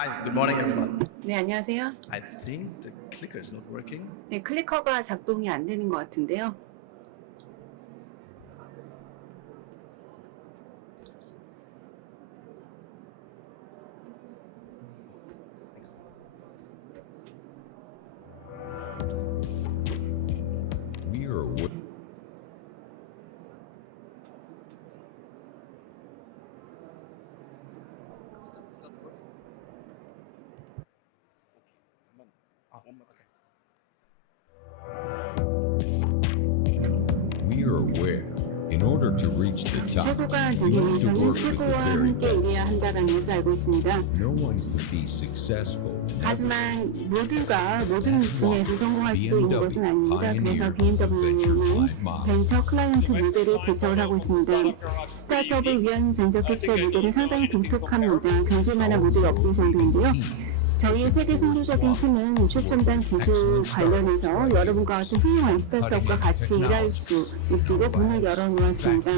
Hi, good morning, everyone. 네, 안녕하세요. I think the clicker is not working. 네, 클리커가 작동이 안 되는 것 같은데요. To reach the top, 최고가 되기 have to 위해서는 work with the 최고와 very 함께 일해야 best. 한다는 것을 알고 있습니다. No one can be successful. 하지만 모두가 모든 분야에서 성공할 수 있는 것은 아닙니다. 그래서 BMW는 벤처 클라이언트 모델을 개척을 하고 있습니다. 스타트업을 위한 벤처 캐피탈 모델은 상당히 독특합니다. 견줄 만한 모델이 없을 정도인데요. 저희의 세계 선도적인 팀은 최첨단 기술 관련해서 여러분과 같은 훌륭한 스타트업과 같이 일할 수 있도록 문을 열어놓았습니다.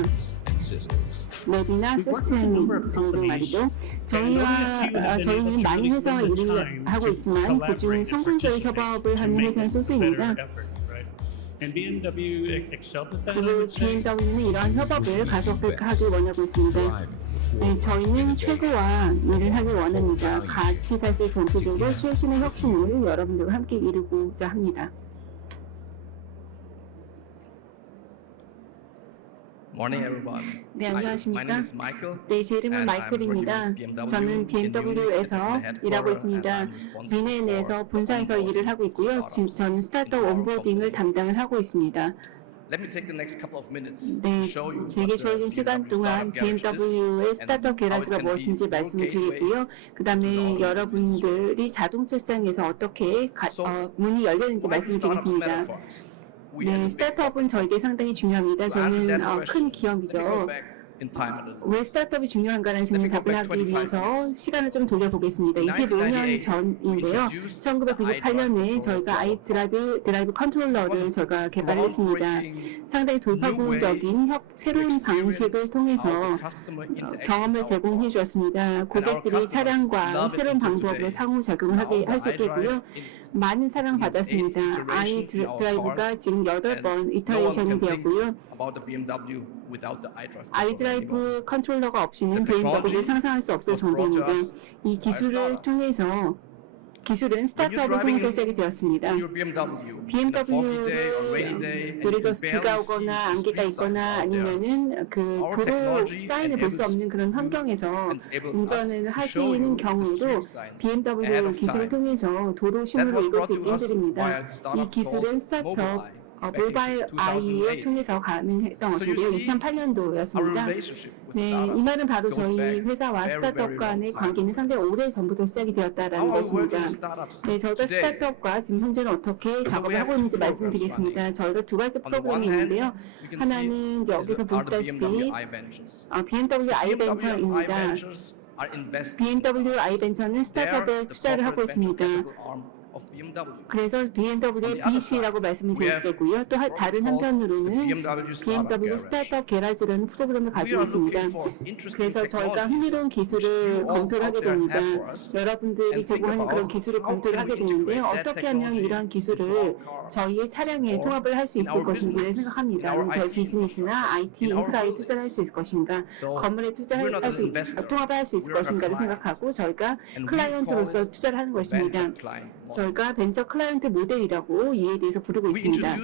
맵이나 시스템 정도 말이죠. 저희와 아, 저희는 많은 회사와 일을 하고 있지만 그중 성공적인 협업을 하는 회사는 소수입니다. 그리고. BMW는 이러한 협업을 가속하기 원하고 있습니다. 네. 저희는 최고와 일을 하기 원합니다. 같이 사실 전체적으로 최신의 혁신을 여러분들과 함께 이루고자 합니다. Morning, everyone. 네, 안녕하십니까? name is Michael. 네, 제 이름은 마이클입니다. 저는 BMW에서 일하고 있습니다. and I'm responsible 미네 내에서 for 본사에서 일을 하고 있고요. 지금 저는 스타트업 온보딩을. 담당을 하고 있습니다. Let me take the next couple of minutes 네, to show you 제게 주어진 시간 동안 BMW의 it 게라지가 무엇인지 말씀을 드리고요. 그 다음에 여러분들이 자동차 시장에서 어떻게 가, 어, 문이 열렸는지 말씀을 드리겠습니다. 네, 스타트업은 저에게 상당히 중요합니다. 저는 어, 큰 기업이죠. In time a little. 왜 스타트업이 중요한가라는 go 답을 하기 25 위해서. 시간을 좀 돌려보겠습니다. In 25년 1998, 전인데요. we introduced 1998년에 저희가 아이 드라이브 드라이브 컨트롤러를 저희가 개발했습니다. 상당히 돌파구적인 혁, 새로운 방식을 통해서 어, 경험을 제공해. 주었습니다. 고객들이 차량과 새로운 방법으로. 상호작용을 하게 할수 is 많은 사랑 받았습니다. eighth 아이 드- 드라이브가 지금 여덟 and 번 no one 이터레이션이 can think 되었고요. 아이드라이브 컨트롤러가 없이는 BMW를 technology 상상할 수 없을 정도입니다. 이 기술을. 통해서 기술은 스타트업을 통해서 시작이 되었습니다. BMW, BMW를 예를 들어서 barely 비가 오거나 안개가 있거나. 아니면은 그 도로 사인을 볼 수 없는 그런 환경에서 운전을 하시는 경우도 BMW 기술을. 통해서 도로 신호를 읽을 수 있게 해드립니다. 이 기술은 스타트업 어, 모바일 2008. 통해서 가능했던 Our 2008년도였습니다. relationship with 네, 이 말은 바로 저희 회사와 스타트업 간의. 관계는 상당히 오래 전부터 시작이 되었다라는 것입니다. 네, 저희가? 스타트업과 지금 현재는 어떻게 작업을 하고 있는지 말씀드리겠습니다. 저희가 두 가지 프로그램이 있는데요. 하나는 여기서 보시다시피. 어, BMW i BMW i 벤처입니다. Ventures are investing BMW i 벤처는 They are 스타트업에 투자를 하고 있습니다. BMW. 그래서 other BC라고 말씀을 have 드리시겠고요. 또 다른 한편으로는 BMW BMW. 스타트업 게라지라는 프로그램을 가지고 있습니다. 그래서 저희가 흥미로운 기술을 검토를 하게 됩니다. 여러분들이 제공하는 그런 기술을 검토를 하게 되는데요. 어떻게 하면 이러한 기술을 저희의 차량에 통합을 할 수 있을 것인지를 생각합니다. 저희 비즈니스나 IT 인프라에. 투자를 할 수 있을 것인가, 건물에 투자를 할 수, an investor. 통합을 할 수 있을 것인가를. 생각하고 저희가 클라이언트로서 투자를 하는 것입니다. 저희가 벤처 클라이언트 모델이라고 이에 대해서 부르고 있습니다.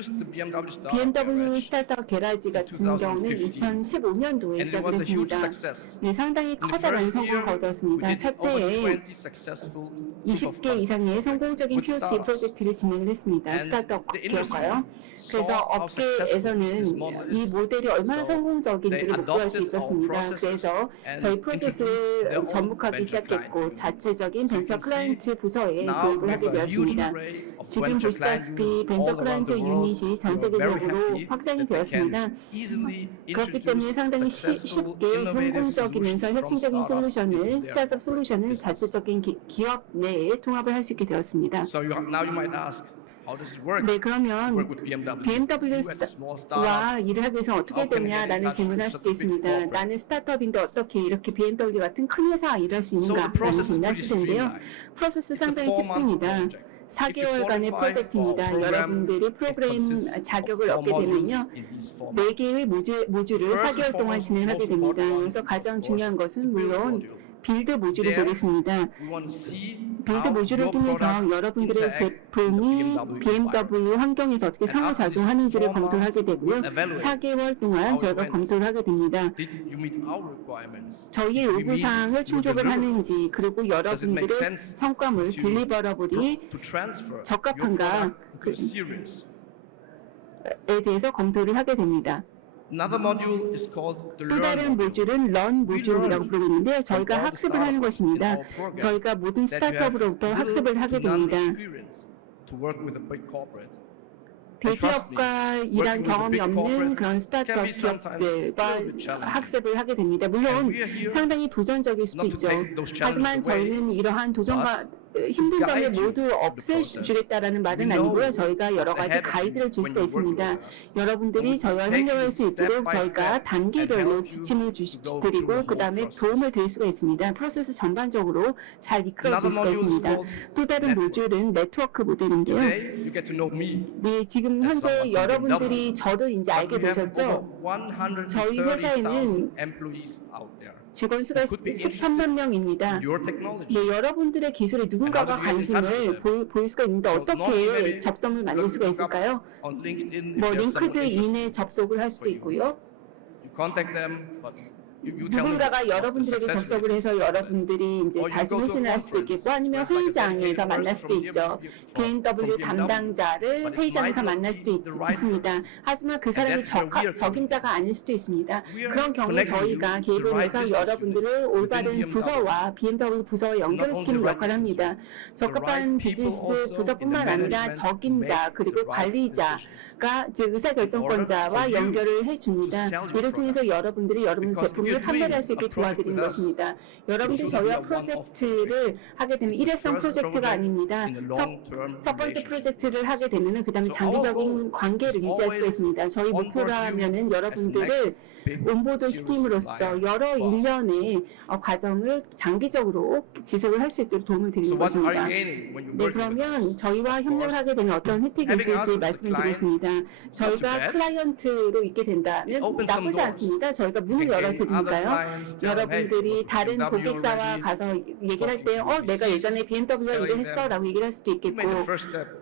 BMW 스타트업 게라지 같은 2015. 경우는 2015년도에 and it 시작을 was a huge 했습니다. success. 네, 상당히 커다란 성공을 거두었습니다. 첫 해에 20 successful proof of 20개 concept 이상의 성공적인 POC. 프로젝트를 진행을 했습니다. 스타트업 기업가요. 그래서 업계에서는 이. 모델이 얼마나 성공적인지를 목도할 수 있었습니다. 그래서 저희 프로세스를 접목하기 시작했고 자체적인 벤처 클라이언트 부서에 도입을 하게 되었습니다. 지금 보시다시피 벤처 클라이언트. 유닛이 전 세계적으로 can 되었습니다. 그렇기 때문에 상당히 쉬- 쉽게 성공적이면서 혁신적인 솔루션을 스타트업 솔루션을. 자체적인 기, 기업 내에 통합을 할 수 있게 되었습니다. 네, 그러면 Work with BMW. BMW You as a small 와 startup, 일을 하기 위해서 어떻게 되냐라는 질문을 할 수도 있습니다. 나는 스타트업인데 어떻게 이렇게 BMW 같은 큰 회사 일할 수 있는가 라는 process is 질문을 하실 텐데요. 프로세스 상당히 쉽습니다. project. If you 4개월간의 qualify 프로젝트입니다. 여러분들이 프로그램 자격을 얻게 되면요. in these four 4개의 모듈, 모듈을 First 4개월 and 동안 진행하게 됩니다. 그래서 가장 중요한 것은 물론. 빌드 to see 빌드 모듈을 통해서 여러분들의 제품이 BMW 환경에서 어떻게 상호작용하는지를 four 검토를 하게 months, 되고요. we'll evaluate 4개월 동안 저희가. 검토를 하게 됩니다. 저희의 요구사항을 충족을? 하는지 그리고 여러분들의 성과물 딜리버러블이 To transfer 적합한가? your product 그- into series. 에 대해서 검토를 하게 됩니다. Another module is called the 또 다른. 모듈은 런 모듈이라고 있는데요. 저희가 학습을 하는 것입니다. 저희가 모든 스타트업으로부터 학습을 하게 됩니다. 대기업과 일한 경험이 없는 그런 스타트업 기업들과. 학습을 하게 됩니다. 물론 상당히 도전적일 수도 있죠. 하지만 저희는 이러한 도전과 힘든 점을 모두. 없애주겠다는 말은 아니고요. 저희가 여러 가지 가이드를 줄 수가 있습니다. 여러분들이 저희와 협력할 수 있도록 저희가 단계별로 지침을 주시, 드리고 그 다음에 도움을. 드릴 수가 있습니다. 프로세스 전반적으로 잘 이끌어 줄 Another 수가 있습니다. 또 다른. 모듈은 네트워크 모델인데요. 네, 지금 현재 여러분들이 저를 이제 알게 되셨죠? 저희 회사에는 130,000 employees out there. 직원 수가 could be 13만 명입니다. 네, 여러분들의 기술에 누군가가 관심을? 보일, 수가 있는데 어떻게 접점을 만들 수가 있을까요? 뭐 링크드인에 접속을 할 수도. 있고요. 누군가가 여러분들에게 접속을 해서. 여러분들이 이제 다시 회신을 할 수도 있겠고 아니면 회의장에서 만날 수도 있죠. BMW. 담당자를 회의장에서 만날 수도 있, 있습니다. 하지만 그 사람이 that's where we 적, are 적임자가 아닐 수도 있습니다. 그런 경우에 저희가 right 해서 여러분들을 올바른 부서와 BMW 부서와 연결을 only 시키는 the right 역할을 합니다. 적합한 비즈니스 부서뿐만 아니라 적임자 그리고. 관리자가 즉 의사결정권자와 연결을 해줍니다. 이를 통해서 여러분들이 여러분 if 제품을 판매할 수 있게 us, 것입니다. shouldn't 저희와 프로젝트를 하게 되면 일회성 프로젝트가 아닙니다. 첫, 첫 번째. 프로젝트를 하게 되면은 그 다음에 장기적인 관계를 유지할 수가 always 있습니다. 저희 목표라면은 여러분들을 온보드 supplier 여러. 일련의 어, 과정을 장기적으로 지속을 할 수 있도록 도움을 드리는 것입니다. 네? 그러면 저희와 협력을 하게 되면 어떤 혜택이 있을지 as a 말씀을 client 드리겠습니다. 저희가. 클라이언트로 있게 된다면 나쁘지. 않습니다. 저희가 문을 열어드리니까요. 여러분들이 다른 고객사와 가서 얘기를 할 때, 어, 내가 예전에 BMW와 일을 했어 라고 얘기를 할 수도 있겠고,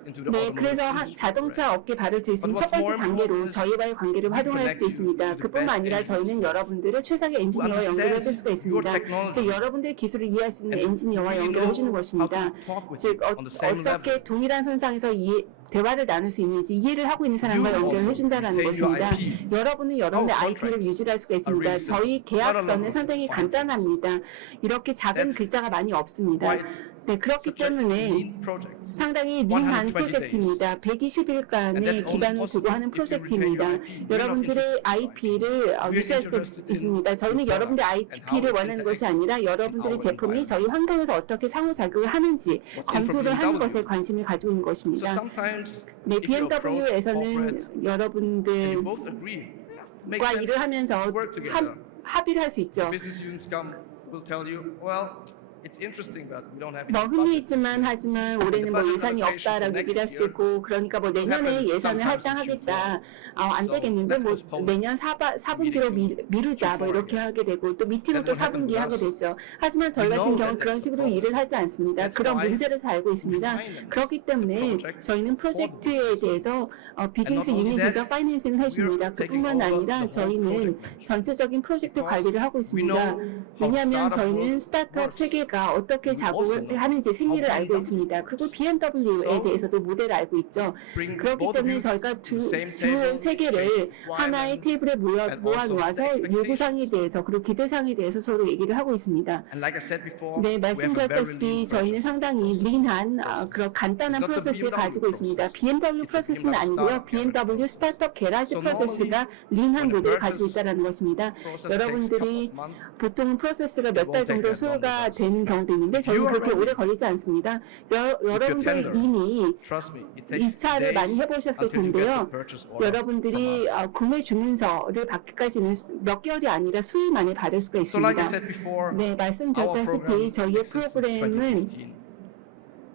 네, 그래서 한 industry, 자동차? 업계 발을 들 수 있는 첫 번째 단계로 저희와의 관계를 활용할 수도 있습니다. 그뿐만 아니라 저희는. 여러분들을 최상의 엔지니어와 연결해 줄 수가 있습니다. 즉 여러분들의 기술을 이해할 수 있는 엔지니어와 연결해 주는 것입니다. 즉 어, 어떻게. 동일한 선상에서 이해, 대화를 나눌 수 있는지 이해를 하고 있는 사람과 연결해 준다라는 것입니다. 여러분은 여러분의 IP를 유지할 수가 있습니다. 저희 계약서는 상당히 간단합니다. 이렇게 작은 글자가 많이 없습니다. 네, 그렇기 때문에. 상당히 120 프로젝트입니다. And 120일간의 that's only 기간을 두고 하는 프로젝트입니다. 여러분들의 IP를 어, 유지할 수 있습니다. 저희는 여러분들의 IP를 원하는 것이 아니라 여러분들의 제품이. 저희 환경에서 어떻게 상호작용을 하는지 검토를 하는? 것에 관심을 가지고 있는 것입니다. 네, BMW에서는 여러분들과 일을 하면서 합. 합의를 할 수 있죠. 뭐. 흥미있지만 하지만 올해는 뭐 예산이 없다라고 얘기를 할 수도 있고 그러니까 뭐 내년에 예산을 할당하겠다. 어, 안 되겠는데 뭐 내년 4바, 4분기로 미, 미루자 뭐 이렇게 하게 되고 또 미팅을 또 4분기에 하게 되죠. 하지만 저희 같은 경우는 그런 식으로 일을 하지 않습니다. 그런 문제를 잘 알고 있습니다. 그렇기 때문에 저희는 프로젝트에 대해서 어, 비즈니스 유닛에서 파이낸싱을 해줍니다. 그뿐만 아니라 저희는 전체적인 프로젝트 관리를 하고 있습니다. 왜냐하면 저희는 스타트업 세계가 어떻게 작업을 하는지 생리를 알고 있습니다. 그리고 BMW에 대해서도 모델을 알고 있죠. 그렇기 때문에 저희가 두, table, 세 개를 하나의 테이블에 모아, and 모아 also 놓아서 the 요구사항에. 대해서 그리고 기대사항에 대해서 서로 얘기를 하고 있습니다. 네, 말씀드렸다시피 저희는. 상당히 린한 아, 그런 간단한 프로세스를 가지고 있습니다. BMW 프로세스는 아니고요. BMW 스타트업 게라지 프로세스가 린한 모델을 가지고 있다는 것입니다. 여러분들이 보통은 프로세스가 몇 달 정도 소요가 되는 걸리는 경우도 있는데 are 그렇게. 오래 걸리지 않습니다. 여, tender. 이미 Trust me, it 이 takes 차를 많이 해보셨을 텐데요. 여러분들이. 어, 구매 주문서를 받기까지는 수- 몇 개월이 아니라 수일 만에 받을 수가 있습니다. 네, 말씀드렸다시피 저희의 프로그램은 2015.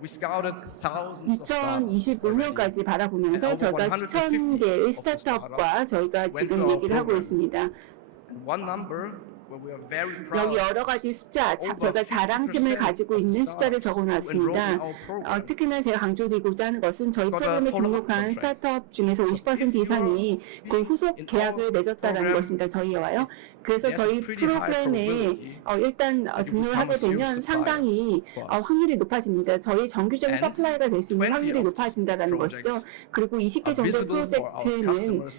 We scouted thousands of startups 2025년까지 already. 바라보면서 저희가 150 수천 개의 스타트업과 저희가 지금 얘기를 하고. 있습니다. 여기 여러 가지 숫자, 자, 저희가 자랑심을 50% 가지고 있는 숫자를 적어놨습니다. 어, 특히나 제가 강조드리고자 하는 것은 저희 프로그램에 등록한. 스타트업 중에서 So 50% if 이상이 그 후속 계약을 맺었다라는 것입니다. 저희와요. 그래서 저희 프로그램에 어, 일단 어, 등록을 하게 되면 상당히 어. 확률이 높아집니다. 저희 정규적인 서플라이가 될 수 있는 20 확률이 of 높아진다라는 것이죠. 그리고 20개 are 정도의 visible for our 프로젝트는.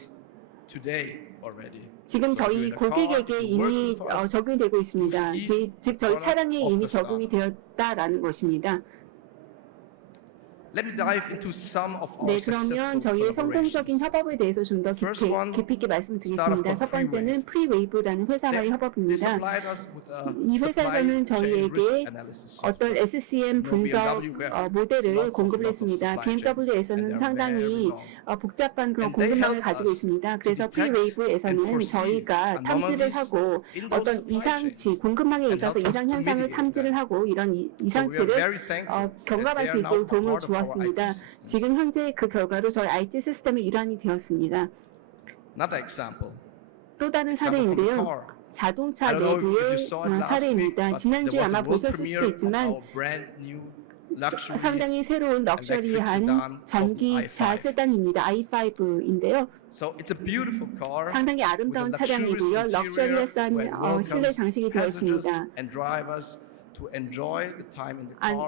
지금 저희 고객에게 이미 어, us, 적용되고 있습니다. 지- 즉 저희 차량에 이미. 적용이 되었다라는 것입니다. Let me dive into some of our 네, 그러면 저희의 성공적인. 협업에 대해서 좀 더 깊이, 깊이 있게 말씀드리겠습니다. 첫 번째는 프리웨이브라는 회사와의 협업입니다. 이 회사에서는 저희에게 어떤. SCM 분석 어, 모델을 lots of- 공급을 lots of 했습니다. supply chains, and BMW에서는 상당히. 어, 복잡한 그런 공급망을 가지고 있습니다. 그래서 프리웨이브에서는 저희가 탐지를 하고 어떤 이상치. 공급망에 있어서 이상 현상을 탐지를. 하고 이런 이- 이상치를 어, 경감할 수 있도록 도움을 주었습니다. 지금 현재 그 결과로 저희 IT 시스템의 일환이 되었습니다. 또 다른 사례인데요. 자동차 내부의 어, 사례입니다. 지난주에 아마 보셨을 수도 있지만 상당히 새로운 럭셔리한 전기차 called i5. 세단입니다. i5인데요. So it's a beautiful car 상당히 아름다운 차량이고요. it 어, 실내 장식이 the 안-.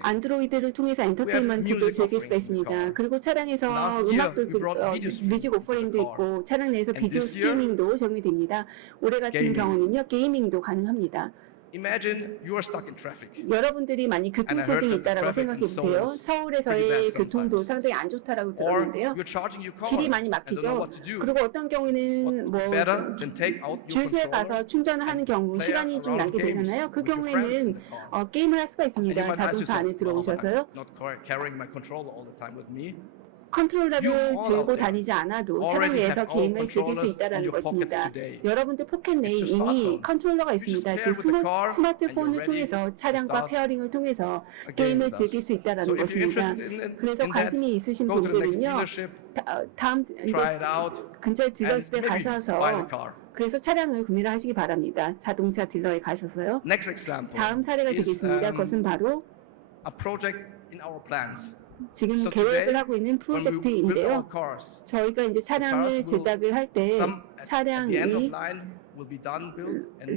안드로이드를 통해서 엔터테인먼트도 즐길 수가 있습니다. 그리고 차량에서 음악도 어, 뮤직 오퍼링도. 있고 차량 내에서 비디오 스트리밍도 적용이 됩니다. 올해 같은. 경우는요 게이밍도 가능합니다. Imagine you are stuck in traffic. 여러분들이 많이 교통체증이 있다라고 생각해 보세요. 서울에서의 교통도. 상당히 안 좋다라고 들었는데요. 길이 많이 막히죠. 그리고 어떤 경우에는 뭐 주유소에 가서 충전을 하는 경우 시간이 좀 남게 되잖아요. 그 경우에는. 어, 게임을 할 수가 있습니다. 자동차 안에 "Oh, 들어오셔서요. 컨트롤러를 들고 다니지 않아도 차량 내에서 게임을 즐길 수 있다는 것입니다. 여러분들 포켓 내에 이미. 컨트롤러가 있습니다. 즉 with the 스마, car and 스마트 폰을 you're ready 통해서 차량과 페어링을 통해서 게임을. 즐길 수 있다는 So 것입니다. 그래서 관심이 있으신 분들은요. 다, 어, 다음 이제 근처에 and 딜러십에 가셔서. 그래서 차량을 구매를 하시기 바랍니다. 자동차 딜러에 가셔서요. 다음 사례가 되겠습니다. um, 그것은 바로 지금 계획을 하고 있는 프로젝트인데요. 저희가 이제 차량을 제작을 할 때 차량이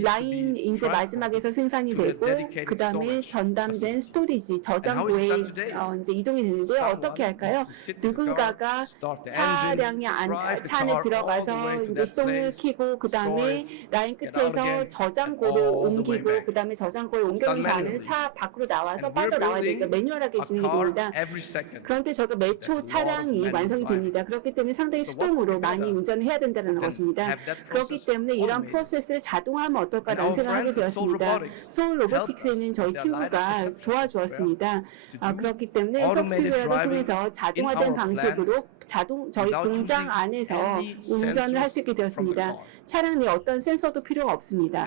라인 transported. 마지막에서 생산이 되고 그 다음에 전담된. 스토리지 저장고에? 어, 이제 이동이 되는데요. 어떻게 할까요? 누군가가 engine, 안, 차 안에 들어가서 이제 시동을 켜고 그 다음에 라인 끝에서 저장고로 옮기고. 그 다음에 저장고에 옮겨놓은 다음에. 차 밖으로 나와서 빠져나와야 되죠. 매뉴얼하게 진행이 됩니다. 그런데 저도 매초 차량이 완성이. 됩니다. 그렇기 때문에 상당히 수동으로 많이 운전을 해야 된다는 것입니다. 그렇기 때문에 이런? 프로세스를 자동화하면 어떨까라는 Seoul 되었습니다. 서울 로보틱스에는 저희 친구가 도와주었습니다. 아, 그렇기 때문에 소프트웨어를 통해서 자동화된 방식으로 자동 저희 공장 안에서 운전을 할 수 있게 되었습니다. 차량 내 어떤 센서도 필요가 없습니다.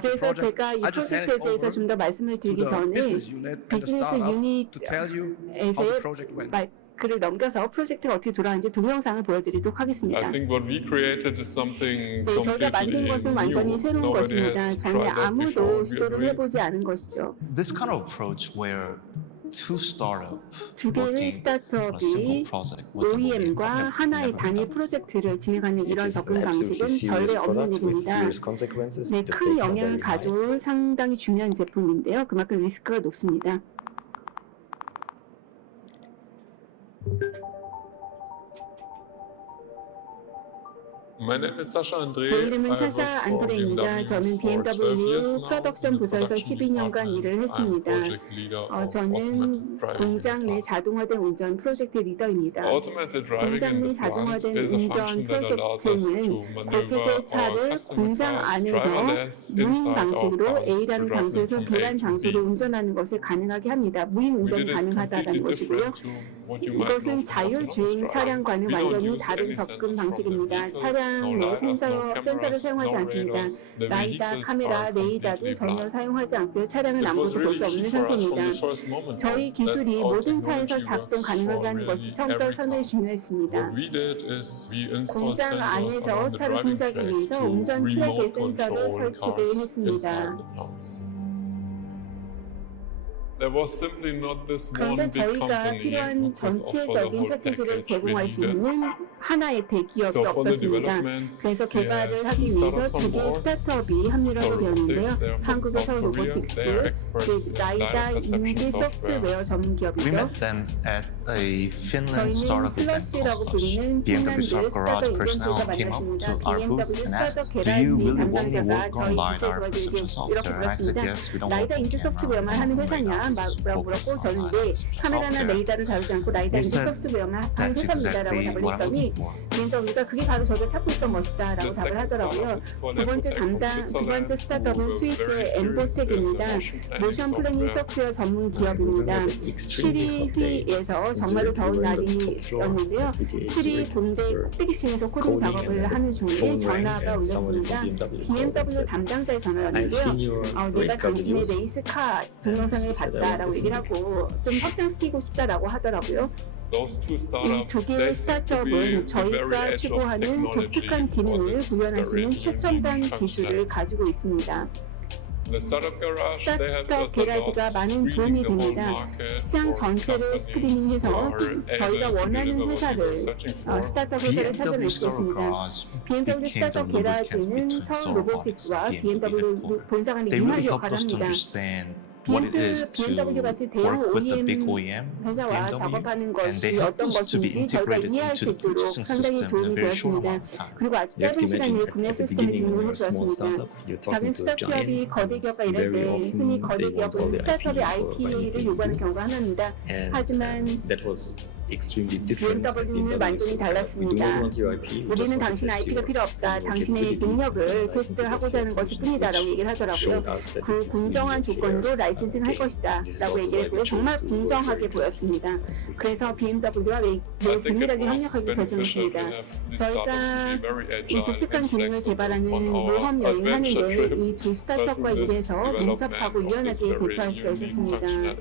그래서 제가 이 프로젝트에 대해서 좀 더 말씀을 드리기 전에 비즈니스 startup 유닛 to tell you how the 에서의 project went. 말- 글을 넘겨서 프로젝트가 어떻게 돌아가는지 동영상을 보여드리도록 하겠습니다. I think what we created is something 네, 저희가 만든 것은 완전히. 새로운 것입니다. 전에. 아무도 시도를 해보지 않은 것이죠. This kind of approach where two startup 두 개의 스타트업이 OEM OEM과 하나의 done. 프로젝트를 진행하는 이런 접근 방식은 전례 없는 일입니다. 네, 큰 영향을. 가져올 상당히 중요한 제품인데요. 그만큼 리스크가 높습니다. My name is Sasha Andre. 제 이름은 샤샤 안드레입니다. 저는 for 12 years BMW 프로덕션 부서에서 production 12년간 department. 일을 했습니다. 어, 저는 공장 내. 자동화된 운전 프로젝트 리더입니다. 공장 내 자동화된 운전 프로젝트는 고객의 차를 공장 안에서 무인 방식으로 A라는 장소에서 B라는 장소로. 운전하는 것을 가능하게 합니다. 무인 운전이 completely 것이고요. 이것은 자율주행. 차량과는 완전히 다른 접근 방식입니다. 차량 내 센서, 센서를 사용하지 않습니다. 라이다, 카메라, completely 전혀. 사용하지 않고요. 차량은 아무것도 볼 수 없는 상태입니다. 저희 기술이 모든 차에서 작동 가능하게 하는 것이 처음부터 상당히. 중요했습니다. 공장 안에서 차를 tracks 위해서 운전 remote 센서를 설치를 했습니다. 그런데 저희가 필요한 전체적인 패키지를 제공할 수. 있는 하나의 대기업이 So for the 없었습니다. development, 그래서 we 개발을 하기 위해서 startups on 두 개의 board. 스타트업이 합류하게 되었는데요. Korea. 로보틱스, 그 perception 인지. 소프트웨어 전문 We 기업이죠. met them at a Finland 저희는 슬러시라고. BMW 핀란드 스타트업 personnel 이벤트에서 came up 만났습니다. to our booth BMW and 스타트업 asked, Do you 게라지 really want to 담당자가 work on 저희 부서에서 perception 이렇게 물었습니다. Yes, we don't 라이다 work on 인지. 소프트웨어만 하는 회사냐? 라고 물었고 저는 네, perception 카메라나. 레이더를 다루지 않고 라이다 They 인지 said, 소프트웨어만 하는 That's 회사입니다라고 exactly 답을 what 했더니 for. BMW가 그게 바로 저희가 찾고 있던 것이다라고 답을 하더라고요. 두 번째 담당, 두 번째 스타트업은 스위스의 엠보텍입니다. 모션 플래닝. 소프트웨어 전문 기업입니다. 시리히에서 정말로 더운 날이었는데요. 시리 동대 꼭대기층에서 코딩 작업을 하는 중에 전화가 울렸습니다. BMW 담당자의 전화였는데요. 어, 내가 당신의 레이스카 동영상을 봤다 라고 얘기를 하고 좀 확장시키고 싶다라고 하더라고요. Those two 이 startups, 두 they 개의 스타트업은 저희가 추구하는 독특한 기능을 있는 최첨단 기술을. 가지고 있습니다. 스타트업 게라지가 많은 도움이 됩니다. 시장 전체를 스크리닝해서 저희가 원하는 회사를 어. 스타트업 회사를 찾아낼 수 있습니다. BMW 스타트업 게라지는 서울 로보틱스와 BMW. 본사 간의 융합 역할을 합니다. What it is to work with the big OEM BMW, and they helped us to be integrated into 수 the purchasing system in a very short amount of time. You have to imagine at the beginning when you're a small startup, you're talking to a giant. 일할 Very 때 often they want all the IP 경우가 하나입니다. And that was BMW. 완전히 달랐습니다. 우리는 당신 IP가 필요 없다. 당신의. 능력을 테스트하고자 하는 것이 뿐이다라고 얘기를 하더라고요. 그 공정한 조건으로 라이센싱 할 uh, 것이다 라고 얘기를 했고요. 정말 공정하게 보였습니다. 그래서 BMW와 매우 긴밀하게 협력하기 결정했습니다. 저희가 이 독특한 기능을 개발하는 모험 여행을 하는데. 이 두 스타트업과 일해서 민첩하고 유연하게 대처할 수가 있었습니다.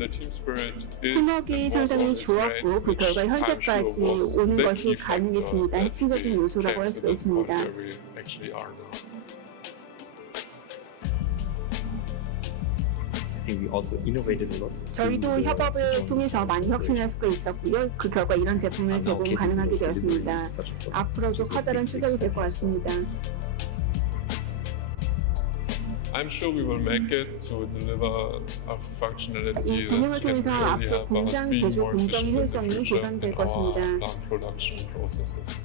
Always great, 좋았고 그 결과 현재까지 오는 the 것이 가능했습니다. 핵심적인 we 요소라고 할 수가 있습니다. where we actually are now. I think we also innovated a lot. through 저희도 협업을 통해서 많이 혁신할 수가 있었고요. 그 결과 이런 제품을 제공 가능하게 되었습니다. 앞으로도 커다란 추적이 될 것. 같습니다. I'm sure we will make it to deliver a functionality that can really help us be more efficient in the future in our production processes.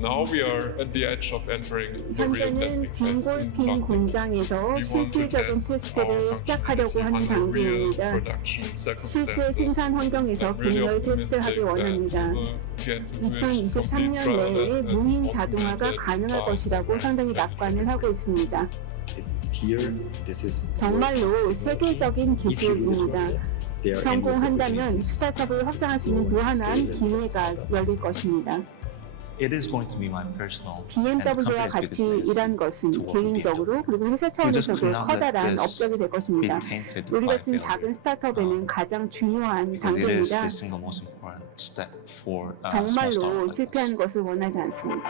Now we are at the edge of entering the real testing 현재는 phase in 딩골핀 plant. 공장에서 실질적인 테스트를 시작하려고 하는 단계입니다. production 실제. 생산 환경에서 optimistic 테스트하기 원합니다. we will get to do it 2023년 complete 내에 무인 자동화가 가능할 것이라고 상당히 낙관을 하고 있습니다. 정말로 세계적인 기술입니다. 성공한다면. 스타트업을 확장할 수 있는 무한한 기회가 열릴 것입니다. It is going to be my personal and BMW와 같이 일한 것은 개인적으로 그리고 회사 차원에서도 커다란 업적이 될 것입니다. 우리 같은. 작은 스타트업에는 가장 중요한 Because it is 단계입니다. the single most important step for uh, small 정말로 us. 것을 원하지 않습니다.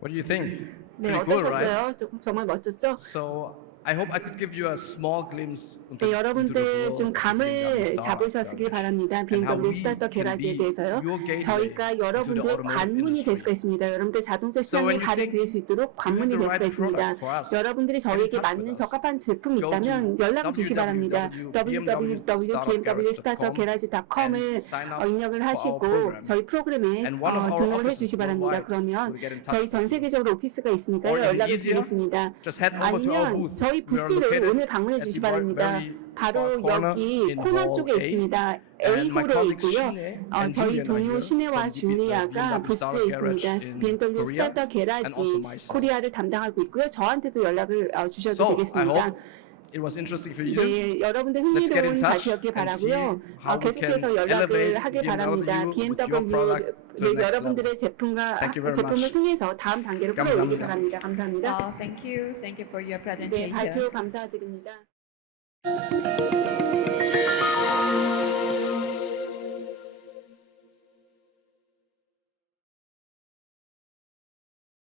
What do you think? 네, Pretty? 어떠셨어요? 좀- 정말 멋졌죠? So I hope I could give you a small glimpse into, 네, into the 여러분들 좀 감을 garage. 바랍니다. BMW can 게라지에 대해서요. 저희가 automotive 관문이 될 수가. 있습니다. 여러분들 자동차 시장에 think 될수 있도록 관문이 될 수가 있습니다. 여러분들이 touch 맞는. 적합한 제품이 있다면 연락을 주시기 바랍니다. 어, 입력을 하시고. 저희 프로그램에 어, 등록을 해주시기 바랍니다. 그러면 저희 전. 세계적으로 오피스가 있으니까요. 연락을 드리겠습니다. 아니면. 저희 Are 부스를 오늘 방문해 very 바랍니다. 바로 여기 코너 쪽에. 있습니다. A홀에 있고요. 어, 저희 동료 the 줄리아가 부스에 있습니다. BMW and 게라지. 코리아를 담당하고 있고요. 저한테도 연락을 어, 주셔도 되겠습니다. It was interesting for you. 네, 여러분들 Let's get 흥미로운 touch and see 바라고요. how 어, we 계속해서 can 연락을 elevate 하길 바랍니다. with your BMW product to 네, the next 여러분들의. 제품과 Thank you very 제품을 much. 통해서 다음 단계로 끌어올리기 감사합니다. 바랍니다. 감사합니다. Oh, thank you. Thank you for your 네, presentation. 발표 감사드립니다.